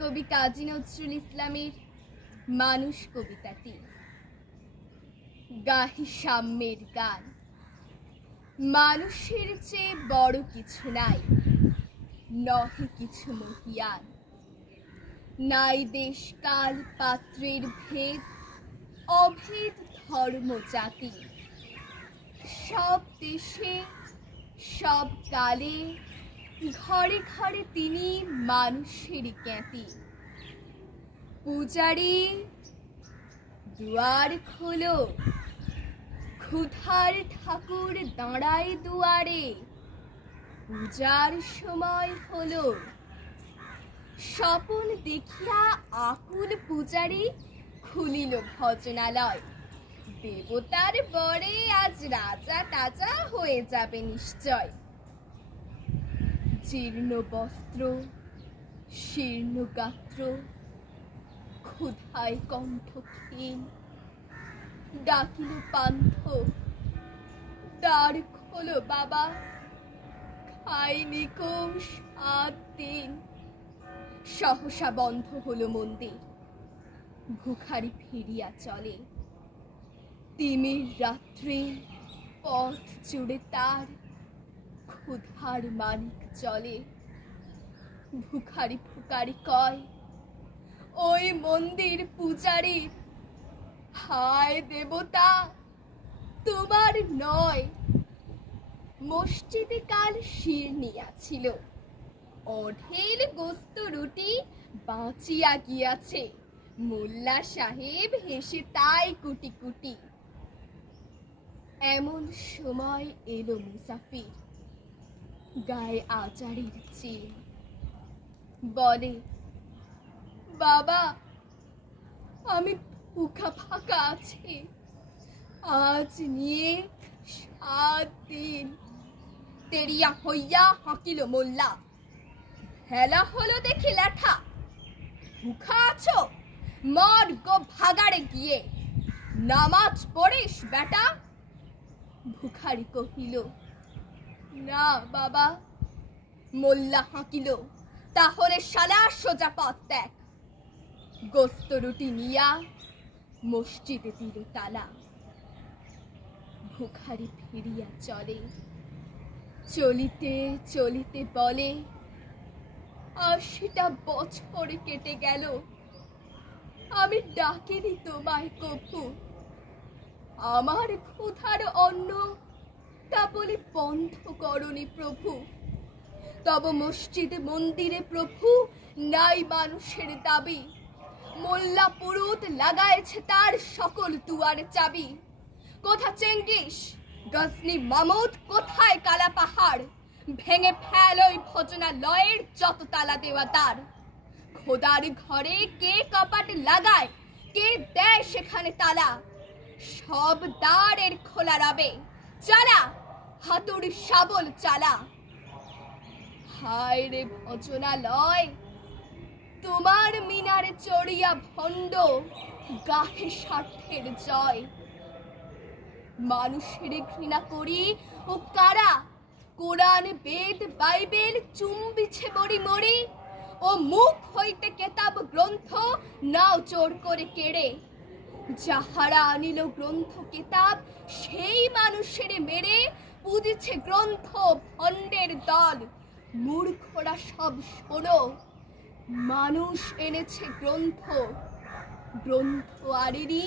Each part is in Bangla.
কবি কাজী নজরুল ইসলামের মানুষ কবিতাটি। গাহি সাম্যের গান। মানুষের চেয়ে বড় কিছু নাই, নহে কিছু মহিয়ান। নাই দেশ কাল পাত্রের ভেদ, অভেদ ধর্ম জাতি। সব দেশে সব কালে ঘরে ঘরে তিনি মানুষেরই জ্ঞাতি। পূজারি দুয়ার খোলো, ক্ষুধার ঠাকুর দাঁড়ায় দুয়ারে। পূজার সময় হলো, স্বপন দেখিয়া আকুল পূজারি খুলিল ভজনালয়। দেবতার বরে আজ রাজা টাজা হয়ে যাবে নিশ্চয়। জীর্ণ বস্ত্র, শীর্ণ গাত্র, ক্ষুধায় কণ্ঠ ক্ষীণ। ডাকিল পান্থ, দ্বার খোলো বাবা, খাইনি কো 7 দিন। সহসা বন্ধ হলো মন্দির, ভিখারি ফিরিয়া চলে। তিমির রাত্রে পথ জুড়ে তার ক্ষুধার মানিক চলে। ভিখারি ফুকারি কয়, ওই মন্দির পূজারি, হায় দেবতা তোমার নয়। মসজিদে কাল শিরনি আছিল, অঢেল গোস্ত রুটি বাঁচিয়া গিয়াছে। মোল্লা সাহেব হেসে তাই কুটি কুটি। এমন সময় এলো মুসাফির, গায়ে আচারের চিন। বলে, বাবা আমি ভুখা ফাঁকা আছি, আজ নিয়ে 7 দিন। তেরিয়া হইয়া হাঁকিল মোল্লা, হেলা হলো দেখি ল্যাঠা। ভুখা আছো, মর গো ভাগাড়ে গিয়ে, নামাজ পড়িস বেটা। ভিখারি কহিল, না বাবা। মোল্লা হাঁকিল, তাহলে শালা সোজা পথ দেখ। গোস্ত রুটি নিয়া মসজিদে দিল তালা। ভিখারি ফিরিয়া চলে, চলিতে চলিতে বলে, 80টা বছর কেটে গেল, আমি ডাকিনি তোমায় কভু। আমার ক্ষুধার অন্ন তা বলে বন্ধ করনি প্রভু। তব মসজিদ মন্দিরে প্রভু নাই মানুষের দাবি। মোল্লা পুরুত লাগাইছে তার সকল দুয়ার চাবি। কোথা চেঙ্গিস, গজনি মামুদ, কোথায় কালা পাহাড়? ভেঙে ফেল ওই ভজনালয়ের যত তালা দেওয়া তার। খোদার ঘরে কে কপাট লাগায়, কে দেয় সেখানে তালা? সব দ্বারের খোলা রবে, চালা হাতুড়ি শাবল চালা। হায় রে ভজনালয়, তোমার মিনারে চড়িয়া ভণ্ড গাহে স্বার্থের জয়। মানুষের ঘৃণা করি ও কারা, কোরআন বেদ বাইবেল চুম্বিছে মরি মরি। ও মুখ হইতে কেতাব গ্রন্থ নাও চোর করে কেড়ে। যাহারা আনিল গ্রন্থ কেতাব, সেই মানুষের মেরে পুজিছে গ্রন্থ ভণ্ডের দল। মূর্খরা সব শোনো, মানুষ এনেছে গ্রন্থ, গ্রন্থ আরেনি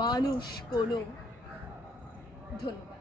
মানুষ কোনো। ধন্যবাদ।